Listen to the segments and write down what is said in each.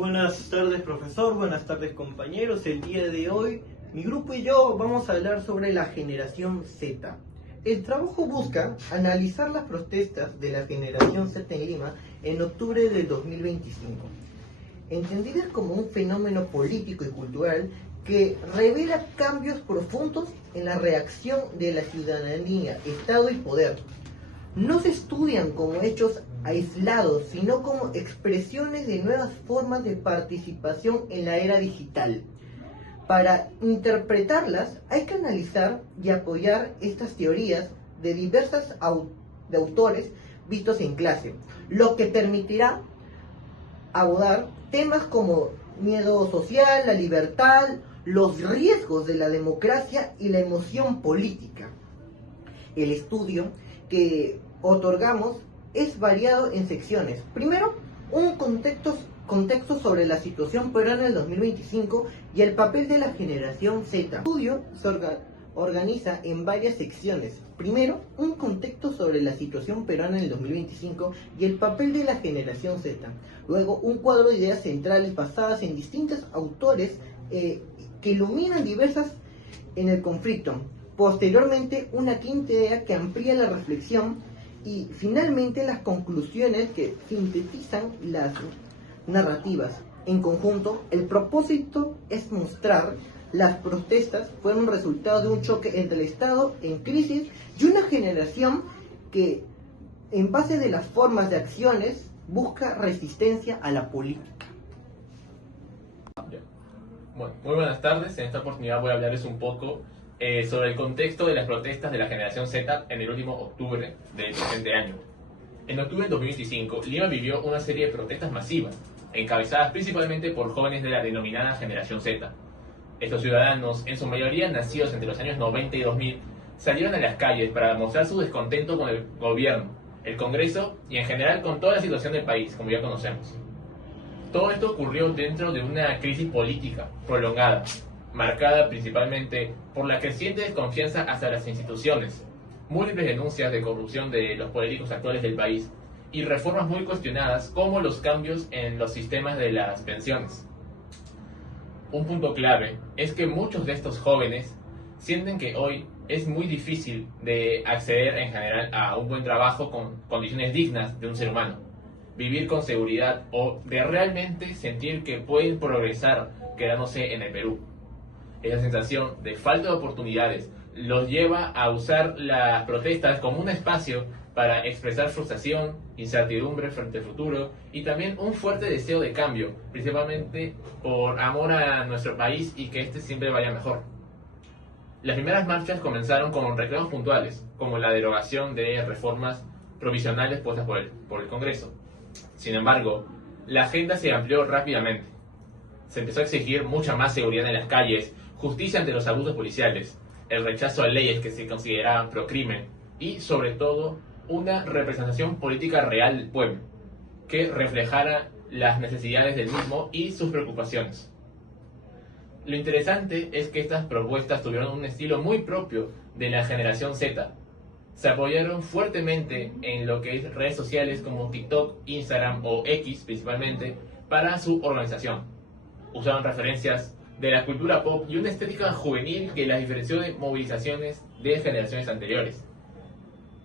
buenas tardes, profesor, buenas tardes, compañeros. El día de hoy, mi grupo y yo vamos a hablar sobre la generación Z. El trabajo busca analizar las protestas de la generación Z en Lima en octubre del 2025, entendidas como un fenómeno político y cultural que revela cambios profundos en la reacción de la ciudadanía, Estado y poder. No se estudian como hechos aislados, sino como expresiones de nuevas formas de participación en la era digital. Para interpretarlas hay que analizar y apoyar estas teorías de diversos autores vistos en clase, lo que permitirá abordar temas como miedo social, la libertad, los riesgos de la democracia y la emoción política. El estudio que otorgamos es variado en secciones. Primero, un contexto sobre la situación peruana del 2025 y el papel de la generación Z. El estudio se organiza en varias secciones. Primero, un contexto sobre la situación peruana en el 2025 y el papel de la generación Z. Luego, un cuadro de ideas centrales basadas en distintos autores que iluminan diversas en el conflicto. Posteriormente, una quinta idea que amplía la reflexión y finalmente las conclusiones que sintetizan las narrativas. En conjunto, el propósito es mostrar las protestas fueron resultado de un choque entre el Estado en crisis y una generación que, en base de las formas de acciones, busca resistencia a la política. Bueno, muy buenas tardes. En esta oportunidad voy a hablarles un poco sobre el contexto de las protestas de la generación Z en el último octubre del presente año. En octubre de 2025, Lima vivió una serie de protestas masivas, encabezadas principalmente por jóvenes de la denominada generación Z. Estos ciudadanos, en su mayoría nacidos entre los años 90 y 2000, salieron a las calles para mostrar su descontento con el gobierno, el Congreso y en general con toda la situación del país, como ya conocemos. Todo esto ocurrió dentro de una crisis política prolongada, marcada principalmente por la creciente desconfianza hacia las instituciones, múltiples denuncias de corrupción de los políticos actuales del país y reformas muy cuestionadas como los cambios en los sistemas de las pensiones. Un punto clave es que muchos de estos jóvenes sienten que hoy es muy difícil de acceder en general a un buen trabajo con condiciones dignas de un ser humano, vivir con seguridad o de realmente sentir que pueden progresar quedándose en el Perú. Esa sensación de falta de oportunidades los lleva a usar las protestas como un espacio para expresar frustración, incertidumbre frente al futuro y también un fuerte deseo de cambio, principalmente por amor a nuestro país y que este siempre vaya mejor. Las primeras marchas comenzaron con reclamos puntuales, como la derogación de reformas provisionales puestas por el Congreso. Sin embargo, la agenda se amplió rápidamente. Se empezó a exigir mucha más seguridad en las calles, justicia ante los abusos policiales, el rechazo a leyes que se consideraban procrimen y, sobre todo, una representación política real del pueblo, que reflejara las necesidades del mismo y sus preocupaciones. Lo interesante es que estas propuestas tuvieron un estilo muy propio de la generación Z. Se apoyaron fuertemente en lo que es redes sociales como TikTok, Instagram o X principalmente para su organización. Usaban referencias de la cultura pop y una estética juvenil que las diferenció de movilizaciones de generaciones anteriores.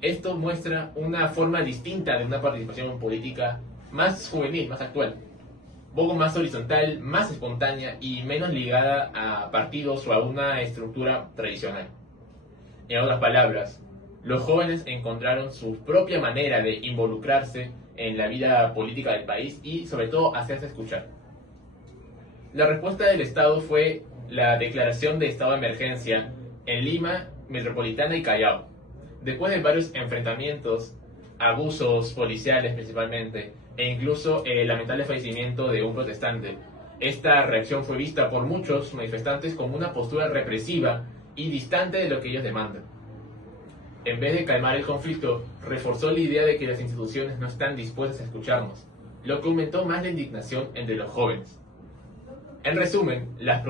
Esto muestra una forma distinta de una participación política más juvenil, más actual, un poco más horizontal, más espontánea y menos ligada a partidos o a una estructura tradicional. En otras palabras, los jóvenes encontraron su propia manera de involucrarse en la vida política del país y sobre todo hacerse escuchar. La respuesta del Estado fue la declaración de estado de emergencia en Lima, Metropolitana y Callao. Después de varios enfrentamientos, abusos policiales principalmente, e incluso el lamentable fallecimiento de un protestante, esta reacción fue vista por muchos manifestantes como una postura represiva y distante de lo que ellos demandan. En vez de calmar el conflicto, reforzó la idea de que las instituciones no están dispuestas a escucharnos, lo que aumentó más la indignación entre los jóvenes. En resumen, las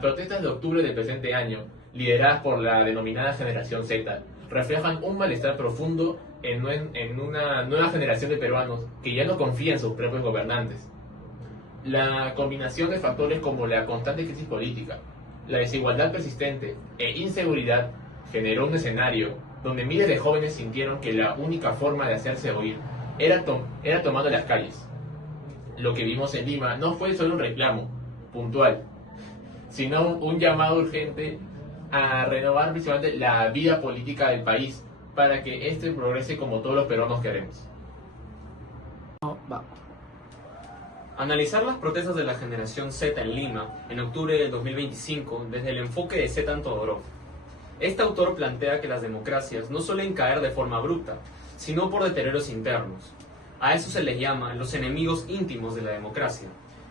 protestas de octubre del presente año, lideradas por la denominada generación Z, reflejan un malestar profundo en una nueva generación de peruanos que ya no confían en sus propios gobernantes. La combinación de factores como la constante crisis política, la desigualdad persistente e inseguridad generó un escenario donde miles de jóvenes sintieron que la única forma de hacerse oír era tomando las calles. Lo que vimos en Lima no fue solo un reclamo puntual, sino un llamado urgente a renovar principalmente la vida política del país para que éste progrese como todos los peruanos queremos. Analizar las protestas de la generación Z en Lima en octubre del 2025 desde el enfoque de Zetan Todorov. Este autor plantea que las democracias no suelen caer de forma abrupta, sino por deterioros internos. A eso se les llama los enemigos íntimos de la democracia: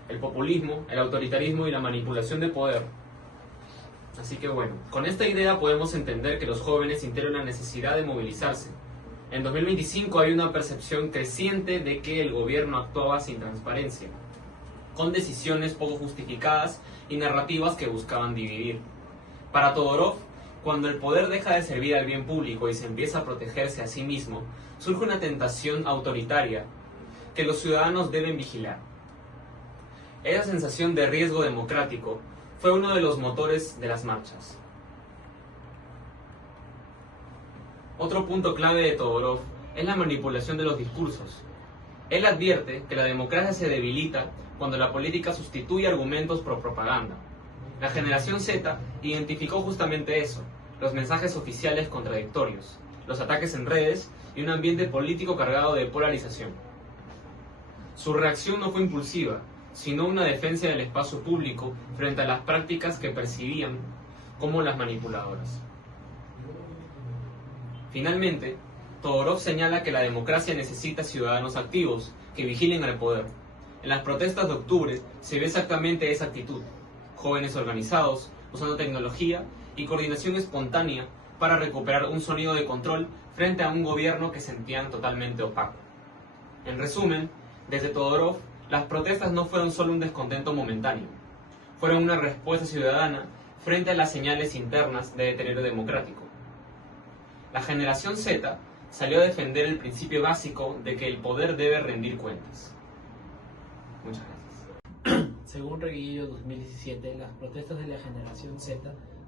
el populismo, el autoritarismo y la manipulación de poder. Así que bueno, con esta idea podemos entender que los jóvenes sintieron la necesidad de movilizarse. En 2025 hay una percepción creciente de que el gobierno actuaba sin transparencia, con decisiones poco justificadas y narrativas que buscaban dividir. Para Todorov, cuando el poder deja de servir al bien público y se empieza a protegerse a sí mismo, surge una tentación autoritaria que los ciudadanos deben vigilar. Esa sensación de riesgo democrático fue uno de los motores de las marchas. Otro punto clave de Todorov es la manipulación de los discursos. Él advierte que la democracia se debilita cuando la política sustituye argumentos por propaganda. La generación Z identificó justamente eso: los mensajes oficiales contradictorios, los ataques en redes y un ambiente político cargado de polarización. Su reacción no fue impulsiva, sino una defensa del espacio público frente a las prácticas que percibían como las manipuladoras. Finalmente, Todorov señala que la democracia necesita ciudadanos activos que vigilen al poder. En las protestas de octubre se ve exactamente esa actitud: jóvenes organizados, usando tecnología y coordinación espontánea para recuperar un sonido de control frente a un gobierno que sentían totalmente opaco. En resumen, desde Todorov, las protestas no fueron solo un descontento momentáneo, fueron una respuesta ciudadana frente a las señales internas de deterioro democrático. La generación Z salió a defender el principio básico de que el poder debe rendir cuentas. Muchas gracias. Según Reguillo 2017, las protestas de la generación Z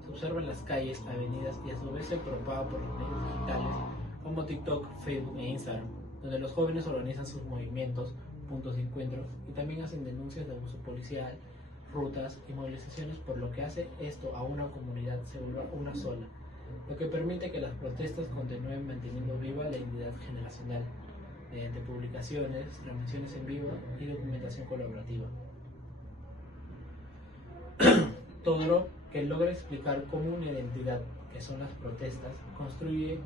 se observan en las calles, avenidas y a su vez se propaga por los medios digitales como TikTok, Facebook e Instagram, donde los jóvenes organizan sus movimientos, puntos de encuentro y también hacen denuncias de abuso policial, rutas y movilizaciones, por lo que hace esto a una comunidad se vuelva una sola, lo que permite que las protestas continúen manteniendo viva la identidad generacional mediante publicaciones, transmisiones en vivo y documentación colaborativa. Todorov, que logra explicar cómo una identidad, que son las protestas, construye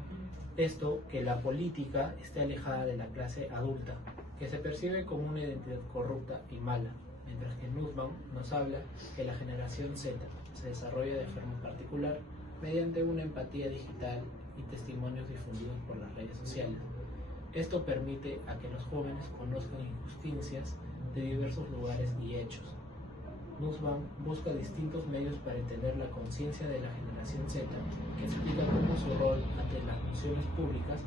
esto que la política esté alejada de la clase adulta, que se percibe como una identidad corrupta y mala, mientras que Nussbaum nos habla que la generación Z se desarrolla de forma particular mediante una empatía digital y testimonios difundidos por las redes sociales. Esto permite a que los jóvenes conozcan injusticias de diversos lugares y hechos. Nussbaum busca distintos medios para entender la conciencia de la generación Z, que explica cómo su rol ante las funciones públicas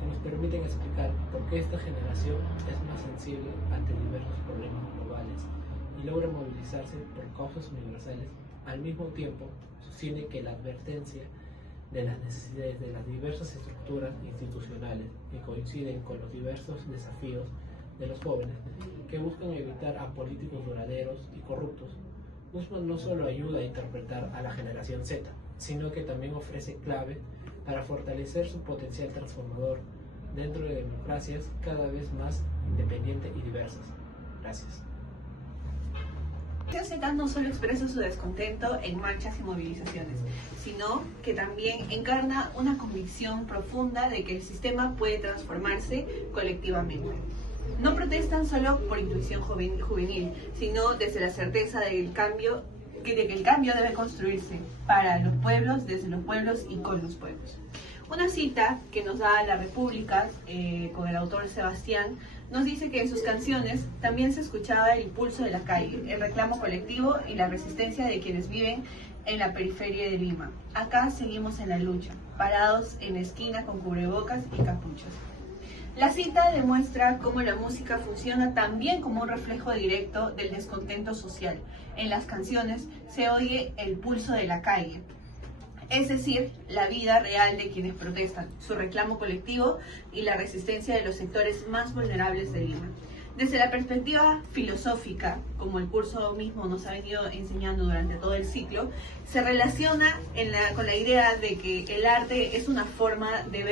que nos permiten explicar por qué esta generación es más sensible ante diversos problemas globales y logra movilizarse por causas universales. Al mismo tiempo, sostiene que la advertencia de las necesidades de las diversas estructuras institucionales que coinciden con los diversos desafíos de los jóvenes que buscan evitar a políticos duraderos y corruptos. Nussbaum no solo ayuda a interpretar a la generación Z, sino que también ofrece claves para fortalecer su potencial transformador dentro de democracias cada vez más independientes y diversas. Gracias. La Z no solo expresa su descontento en marchas y movilizaciones, sino que también encarna una convicción profunda de que el sistema puede transformarse colectivamente. No protestan solo por intuición juvenil, sino desde la certeza del cambio, de que el cambio debe construirse para los pueblos, desde los pueblos y con los pueblos. Una cita que nos da La República, con el autor Sebastián, nos dice que en sus canciones también se escuchaba el impulso de la calle, el reclamo colectivo y la resistencia de quienes viven en la periferia de Lima. Acá seguimos en la lucha, parados en la esquina con cubrebocas y capuchas. La cita demuestra cómo la música funciona también como un reflejo directo del descontento social. En las canciones se oye el pulso de la calle, es decir, la vida real de quienes protestan, su reclamo colectivo y la resistencia de los sectores más vulnerables de Lima. Desde la perspectiva filosófica, como el curso mismo nos ha venido enseñando durante todo el ciclo, se relaciona con la idea de que el arte es una forma de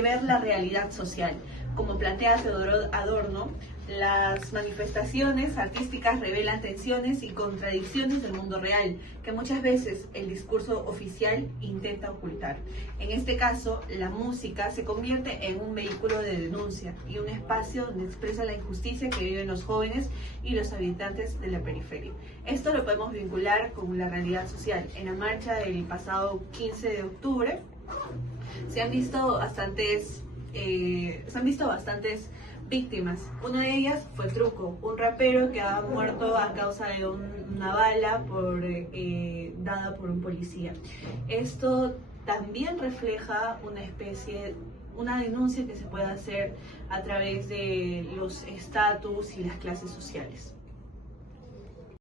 ver la realidad social. Como plantea Teodoro Adorno, las manifestaciones artísticas revelan tensiones y contradicciones del mundo real, que muchas veces el discurso oficial intenta ocultar. En este caso, la música se convierte en un vehículo de denuncia y un espacio donde expresa la injusticia que viven los jóvenes y los habitantes de la periferia. Esto lo podemos vincular con la realidad social. En la marcha del pasado 15 de octubre se han visto bastantes víctimas. Una de ellas fue Truco, un rapero que ha muerto a causa de una bala dada por un policía. Esto también refleja una denuncia que se puede hacer a través de los estatus y las clases sociales.